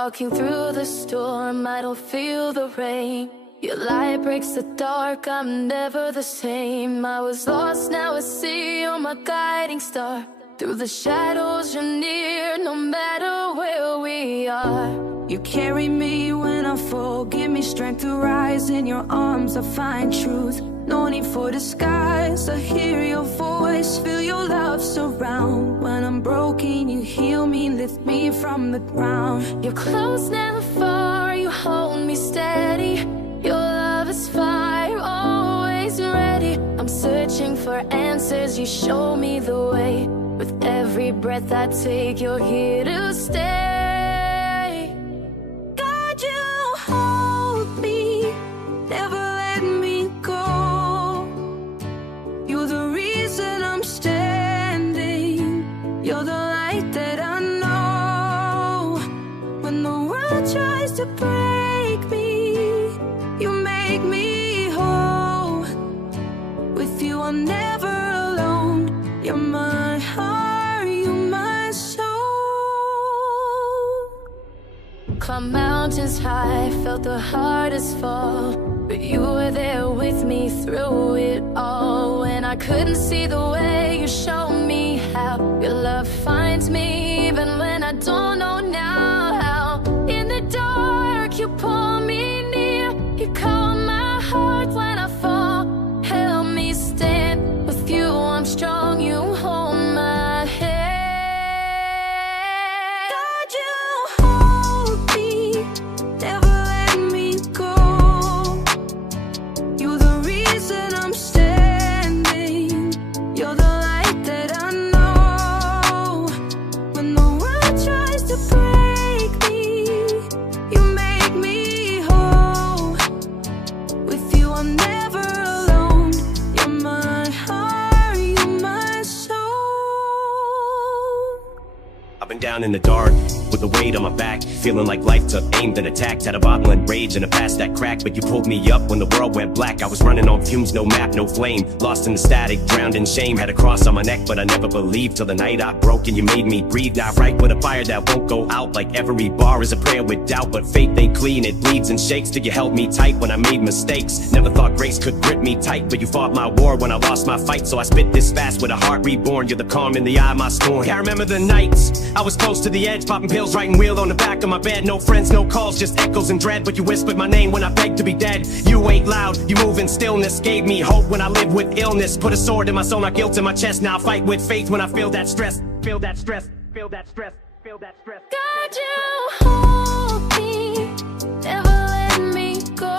Walking through the storm, I don't feel the rain. Your light breaks the dark, I'm never the same. I was lost, now I see you're my guiding star. Through the shadows you're near, no matter where we are. You carry me when I fall, give me strength to rise. In your arms I find truth, no need for disguise. I hear your voice, feel your love surround. When I'm broken you heal me, lift me from the ground. You're close, never far, you hold me steady. Your love is fire, always ready. I'm searching for answers, you show me the way. With every breath I take, you're here to stay. God, you hold me, never let me go. You're the reason I'm standing, you're the light that I know. When the world tries to break me, you make me whole. With you I'm never alone, you're my heart, you're my soul. Climb mountains high, felt the hardest fall, but you were there with me through it all. When I couldn't see the way, you showed me how. Your love finds me even when I don't know now how. In the dark you pull me near, you calm my heart when I fall. Help me stand, with you I'm strong, you hold my hand. God, you hold me, never let me go. You're the reason I'm standing, you're the light that I know. When the world tries to break me, you make me whole. With you I'm never alone, you're my heart, you're my soul. I've been down in the dark with the weight on my back, feeling like life took aim then attacked. Had a bottle and rage and a past that cracked, but you pulled me up when the world went black. I was running on fumes, no map, no flame, lost in the static, drowned in shame. Had a cross on my neck, but I never believed till the night I broke and you made me breathe. Now right with a fire that won't go out, like every bar is a prayer with doubt. But faith ain't clean, it bleeds and shakes till you held me tight when I made mistakes. Never thought grace could grip me tight, but you fought my war when I lost my fight. So I spit this fast with a heart reborn. You're the calm in the eye of my storm. Yeah, I remember the nights I was close to the edge, popping pills, writing wheel on the back of my bed. No friends, no calls, just echoes and dread. But you whispered my name when I begged to be dead. You ain't loud, you move in stillness. Gave me hope when I lived with illness. Put a sword in my soul, not guilt in my chest. Now I fight with faith when I feel that stress. Feel that stress, feel that stress, feel that stress. God, you hold me, never let me go.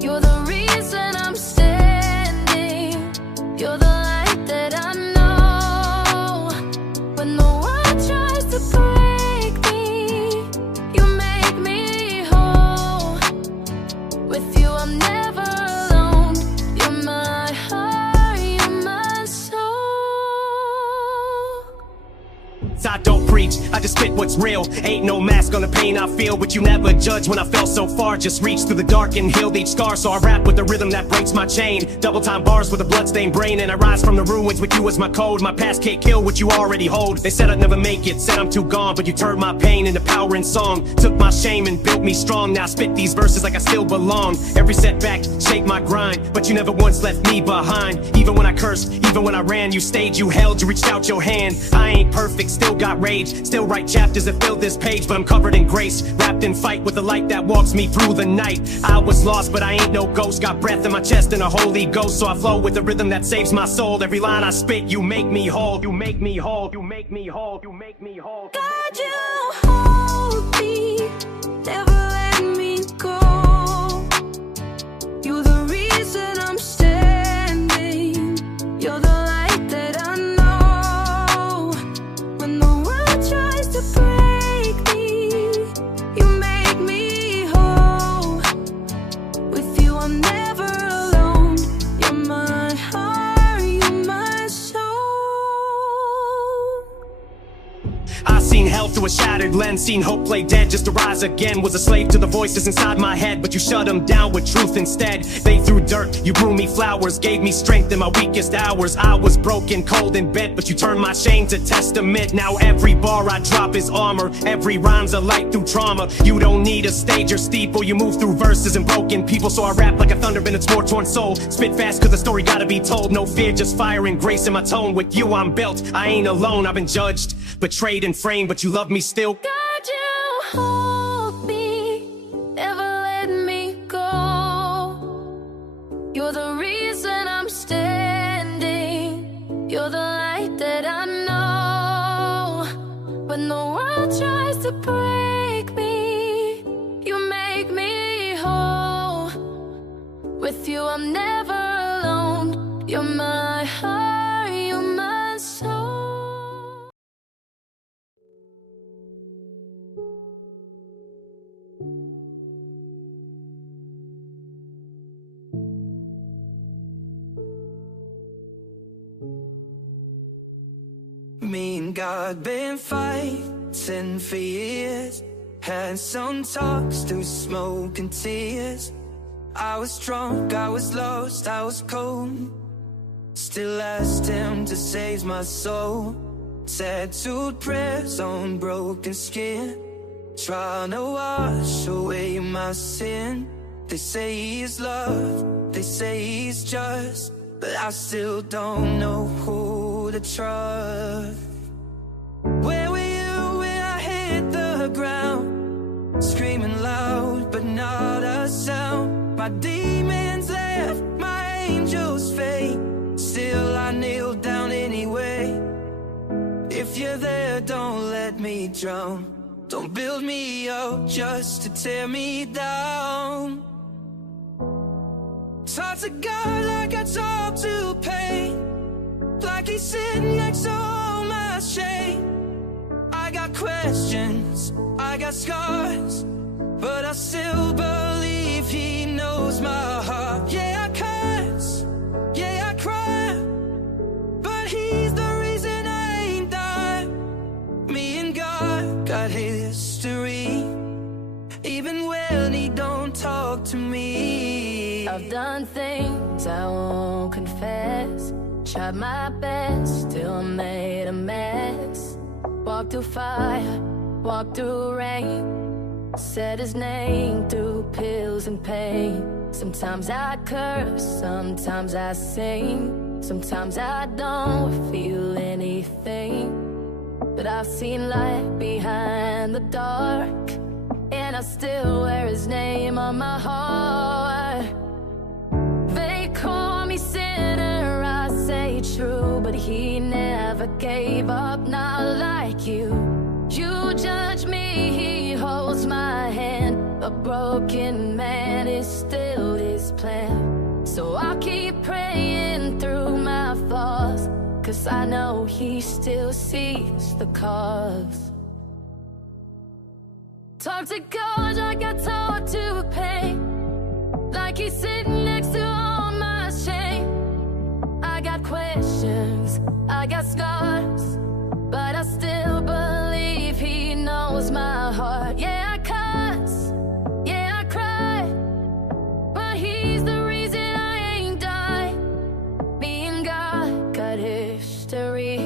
You're the reason I'm standing, you're the light that I know. When the world tries to break me, you make me whole. With you I'm never alone, you're my heart, you're my soul. I don't preach, I just spit what's real. Ain't no mask on the pain I feel, but you never judge when I fell so far. Just reach through the dark and healed each scar. So I rap with the rhythm that breaks my chain. Double time bars with a bloodstained brain, and I rise from the ruins with you as my code. My past can't kill what you already hold. They said I'd never make it, said I'm too gone, but you turned my pain into power in song. Took my shame and built me strong. Now I spit these verses like I still belong. Every setback shaped my grind, but you never once left me behind. Even when I cursed, even when I ran, you stayed, you held, you reached out your hand. I ain't perfect, still got rage, still write chapters that fill this page, but I'm covered in grace, wrapped in fight with the light that walks me through the night. I was lost, but I ain't no ghost, got breath in my chest and a Holy Ghost, so I flow with the rhythm that saves my soul. Every line I spit, you make me whole, you make me whole, you make me whole, you make me whole. God, you hold me, never let me go. You're the reason I'm standing, you're the light that I know. When the world tries to break me, you make me whole. With you I'm never alone, you're my heart, you're my soul. I seen hell through a shattered lens, seen hope play dead just to rise again. Was a slave to the voices inside my head, but you shut them down with truth instead. They threw dirt, you grew me flowers, gave me strength in my weakest hours. I was broken, cold and bent, but you turned my shame to testament. Now every bar I drop is armor, every rhyme's a light through trauma. You don't need a stage or steeple, you move through verses and broken people. So I rap like a thunder in its war-torn soul. Spit fast cause the story gotta be told. No fear, just fire and grace in my tone. With you I'm built, I ain't alone. I've been judged, betrayed and framed, but you love me still. God, you hold me, never let me go. You're the reason I'm standing. You're the light that I know. When the world tries to break me, you make me whole. With you I'm never alone. You're my heart, you're my soul. Me and God been fighting for years. Had some talks through smoke and tears. I was drunk, I was lost, I was cold. Still asked him to save my soul. Tattooed prayers on broken skin, trying to wash away my sin. They say he's love, they say he's just, but I still don't know who to trust. Where were you when I hit the ground? Screaming loud, but not a sound. My demons left, my angels fade. Still I kneel down anyway. If you're there, don't let me drown. Don't build me up just to tear me down. Talk to God like I talk to pain, like he's sitting next to all my shame. I got questions, I got scars, but I still believe he knows my heart. Yeah, I curse, yeah, I cry, but he's the reason I ain't died. Me and God got history, even when he don't talk to me. I've done things I won't confess, tried my best, still made a mess. Walked through fire, walked through rain, said his name through pills and pain. Sometimes I curse, sometimes I sing, sometimes I don't feel anything. But I've seen light behind the dark, and I still wear his name on my heart. They call me sinner, I say true, but he never gave up, not like you. You judge me, he holds my hand. A broken man is still his plan. So I'll keep praying through my flaws, cause I know he still sees the cause. Talk to God like I talk to pain, like he's sitting next to all my shame. I got questions, I got scars, but I still believe he knows my heart. Yeah, I cuss, yeah, I cry, but he's the reason I ain't died. Me and God got history,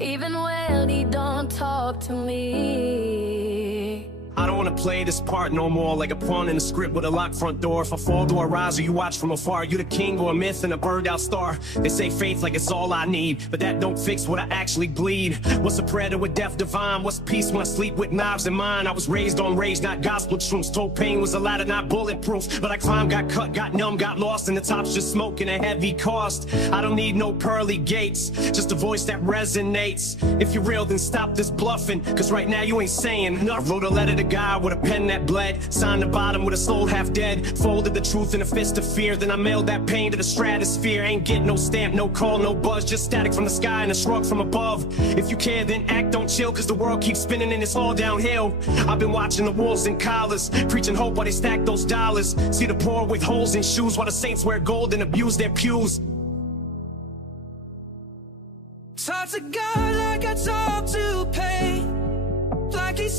even when he don't talk to me. I don't wanna play this part no more, like a pawn in a script with a locked front door. If I fall, do I rise or you watch from afar? You the king or a myth and a burned out star. They say faith like it's all I need, but that don't fix what I actually bleed. What's a prayer to a death divine? What's peace when I sleep with knives in mine? I was raised on rage, not gospel truths. Told pain was a ladder, not bulletproof. But I climbed, got cut, got numb, got lost, and the top's just smoke and a heavy cost. I don't need no pearly gates, just a voice that resonates. If you're real, then stop this bluffing, cause right now you ain't saying enough. Wrote a letter to God with a pen that bled, signed the bottom with a soul half dead. Folded the truth in a fist of fear, then I mailed that pain to the stratosphere. Ain't get no stamp, no call, no buzz, just static from the sky and a shrug from above. If you care, then act, don't chill, cause the world keeps spinning and it's all downhill. I've been watching the wolves and collars, preaching hope while they stack those dollars. See the poor with holes in shoes while the saints wear gold and abuse their pews. Talk to God like I talk to pain, like he's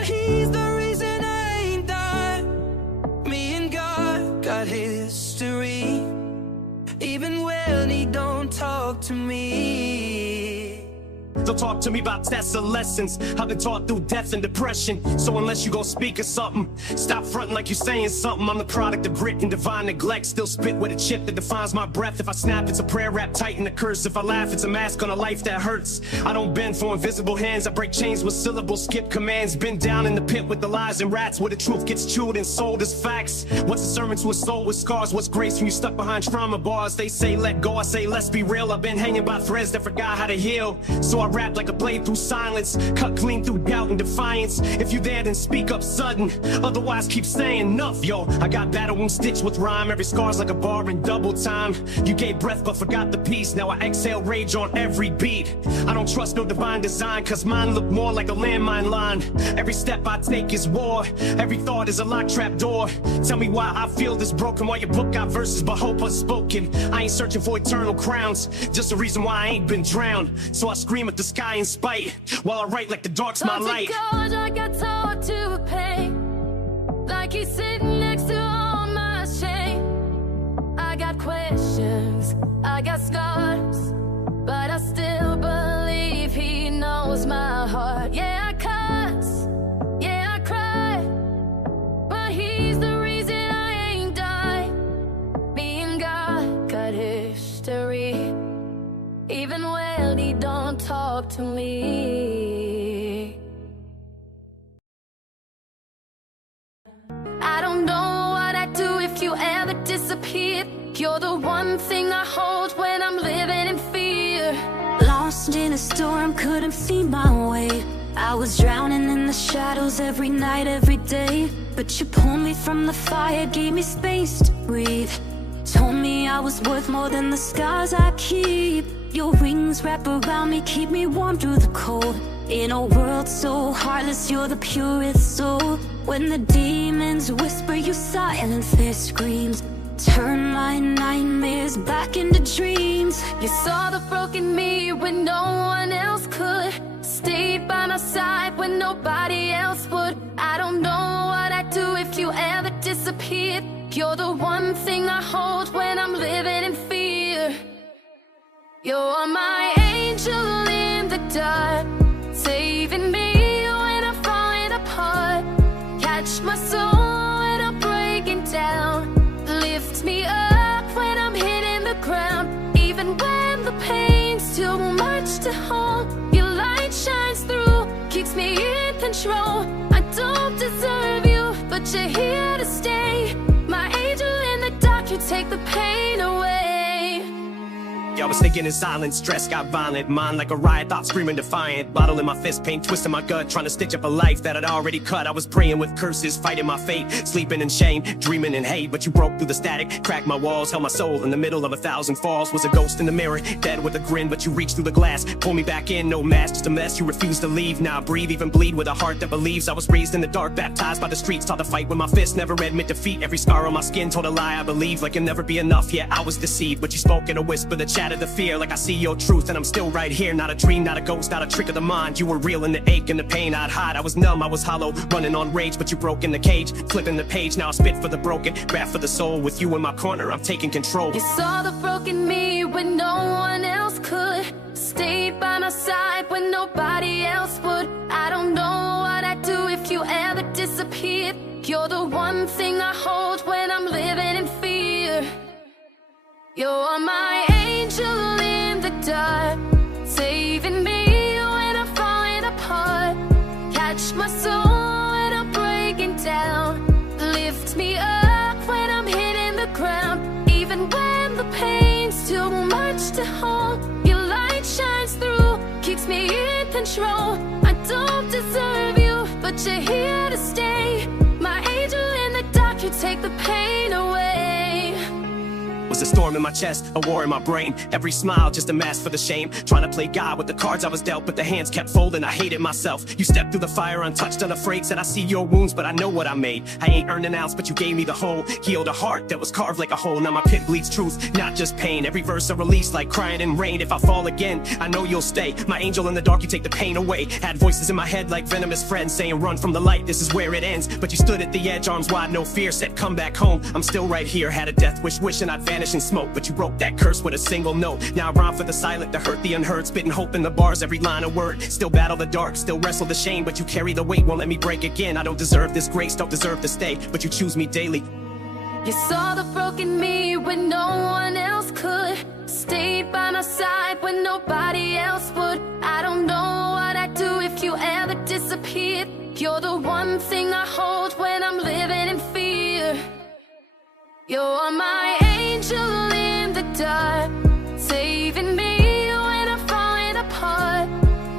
but he's the reason I ain't died. Me and God got history, even when he don't talk to me. Don't talk to me about tests or lessons. I've been taught through death and depression. So unless you gon' speak of something, stop fronting like you're saying something. I'm the product of grit and divine neglect. Still spit with a chip that defines my breath. If I snap, it's a prayer wrapped tight in a curse. If I laugh, it's a mask on a life that hurts. I don't bend for invisible hands. I break chains with syllables, skip commands. Been down in the pit with the lies and rats, where the truth gets chewed and sold as facts. What's a sermon to a soul with scars? What's grace when you stuck behind trauma bars? They say let go, I say let's be real. I've been hanging by threads that forgot how to heal. So I rap like a blade through silence, cut clean through doubt and defiance. If you there, then speak up sudden, otherwise keep saying enough, yo. I got battle wounds stitched with rhyme. Every scar's like a bar in double time. You gave breath but forgot the peace. Now I exhale rage on every beat. I don't trust no divine design, cause mine look more like a landmine line. Every step I take is war. Every thought is a locked trap door. Tell me why I feel this broken, while your book got verses but hope unspoken. I ain't searching for eternal crowns, just a reason why I ain't been drowned. So I scream at the sky in spite, while I write like the dark's my light. God, I got taught to pay, like he's sitting next to all my shame. I got questions, I got scars, but I still believe he knows my heart. Yeah, I cuss, yeah, I cry, but he's the reason I ain't died. Me and God got history, even when he don't talk to me. I don't know what I'd do if you ever disappeared. You're the one thing I hold when I'm living in fear. Lost in a storm, couldn't see my way. I was drowning in the shadows every night, every day. But you pulled me from the fire, gave me space to breathe. Told me I was worth more than the scars I keep. Your wings wrap around me, keep me warm through the cold. In a world so heartless, you're the purest soul. When the demons whisper, you silence their screams. Turn my nightmares back into dreams. You saw the broken me when no one else could. Stayed by my side when nobody else would. I don't know what I'd do if you ever disappeared. You're the one thing I hold when I'm living in fear. You're my angel in the dark, saving me when I'm falling apart. Catch my soul when I'm breaking down. Lift me up when I'm hitting the ground. Even when the pain's too much to hold, your light shines through, keeps me in control. I don't deserve you, but you're here to stay. My angel in the dark, you take the pain away. I was thinking in silence, stress got violent. Mind like a riot, thought screaming defiant. Bottle in my fist, pain twisting my gut, trying to stitch up a life that I'd already cut. I was praying with curses, fighting my fate, sleeping in shame, dreaming in hate. But you broke through the static, cracked my walls, held my soul in the middle of 1,000 falls. Was a ghost in the mirror, dead with a grin, but you reached through the glass, pull me back in, no mask, just a mess. You refused to leave. Now I breathe, even bleed with a heart that believes. I was raised in the dark, baptized by the streets, taught to fight with my fists, never admit defeat. Every scar on my skin told a lie I believe, like you'll never be enough. Yeah, I was deceived, but you spoke in a whisper that shattered the fear. Like I see your truth and I'm still right here. Not a dream, not a ghost, not a trick of the mind. You were real in the ache and the pain I'd hide. I was numb, I was hollow, running on rage, but you broke in the cage, flipping the page. Now I spit for the broken, rap for the soul. With you in my corner, I'm taking control. You saw the broken me when no one else could. Stayed by my side when nobody else would. I don't know what I'd do if you ever disappeared. You're the one thing I hold when I'm living in fear. You're my angel in the dark, saving me when I'm falling apart. Catch my soul when I'm breaking down. Lift me up when I'm hitting the ground. Even when the pain's too much to hold, your light shines through, keeps me in control. I don't deserve you, but you're here to stay. My angel in the dark, you take the pain away. Was a storm in my chest, a war in my brain. Every smile just a mask for the shame. Trying to play God with the cards I was dealt, but the hands kept folding, I hated myself. You stepped through the fire untouched, unafraid. Said I see your wounds, but I know what I made. I ain't earned an ounce, but you gave me the whole. Healed a heart that was carved like a hole. Now my pit bleeds truth, not just pain. Every verse I release like crying in rain. If I fall again, I know you'll stay. My angel in the dark, you take the pain away. Had voices in my head like venomous friends saying run from the light, this is where it ends. But you stood at the edge, arms wide, no fear. Said come back home, I'm still right here. Had a death wish, wishing I'd vanish in smoke, but you broke that curse with a single note. Now I rhyme for the silent, the hurt, the unheard. Spitting hope in the bars, every line a word. Still battle the dark, still wrestle the shame, but you carry the weight, won't let me break again. I don't deserve this grace, don't deserve to stay, but you choose me daily. You saw the broken me when no one else could. Stayed by my side when nobody else would. I don't know what I'd do if you ever disappeared. You're the one thing I hold when I'm living in fear. You're my angel in the dark, saving me when I'm falling apart.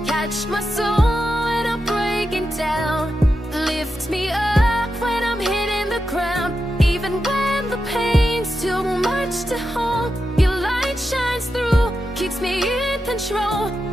Catch my soul when I'm breaking down. Lift me up when I'm hitting the ground. Even when the pain's too much to hold, your light shines through, keeps me in control.